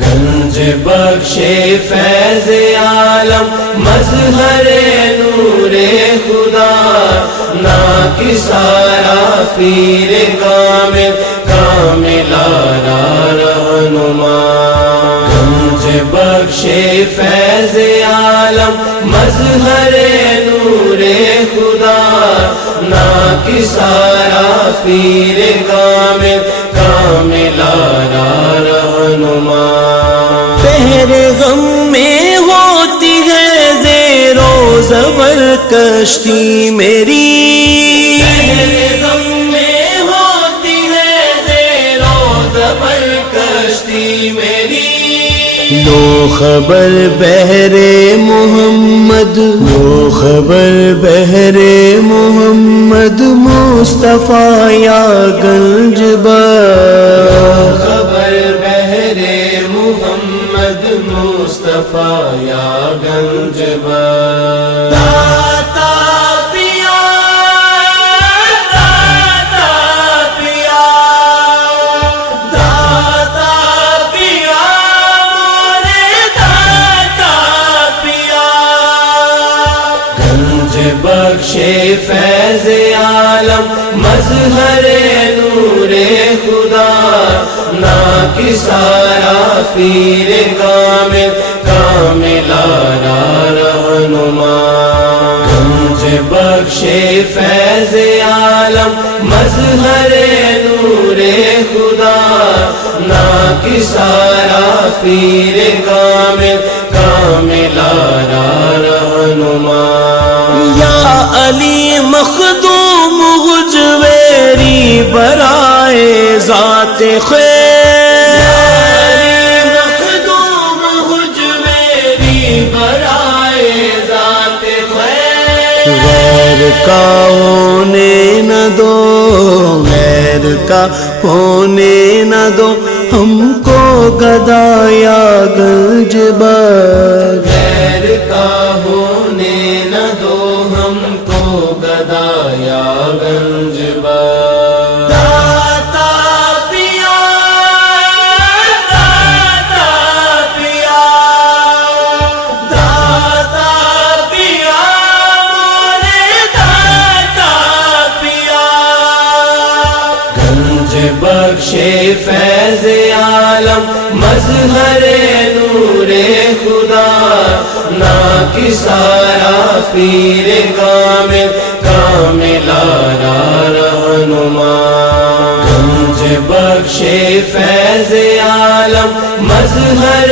گنج بخش فیض عالم مظہر نور خدا، ناکسارا پیر کامل کاملارا رہنما۔ گنج بخش فیض عالم مظہر نور خدا، ناکسارا پیر کامل کاملارا رہنما۔ بحر غم میں ہوتی ہے زیر و زبر کشتی میری، بحر غم میں ہوتی ہے زیر و زبر کشتی میری۔ لو خبر بحر محمد، لو خبر بحر محمد مصطفیٰ یا گنج بخش، خبر بحر محمد مصطفیٰ یا گنج بخش۔ داتا پیا، داتا پیا، داتا پیا، مورے داتا پیا۔ گنج بخش فیض عالم مظہر نور خدا، ناکسارا پیر کامل کاملارا رہنما۔ گنج بخش فیض عالم مظہر نور خدا، ناکسارا پیر کامل کاملارا رہنما۔ یا علی مخدوم حجویری برائے ذات خیر، مخدوم حجویری برائے ذات خیر۔ غیر کا ہونے نہ دو، غیر کا ہونے نہ دو ہم کو گدا یا گنج بخش۔ غیر کا ہونے نہ دو ہم کو گدا یا گنج بخش۔ داتا پیا، داتا پیا، داتا پیا، مورے داتا پیا۔ گنج بخش فیض عالم مظہر نور خدا، ناکسارا پیر کامل کاملارا رہنما۔ گنج بخش فیض عالم مظہر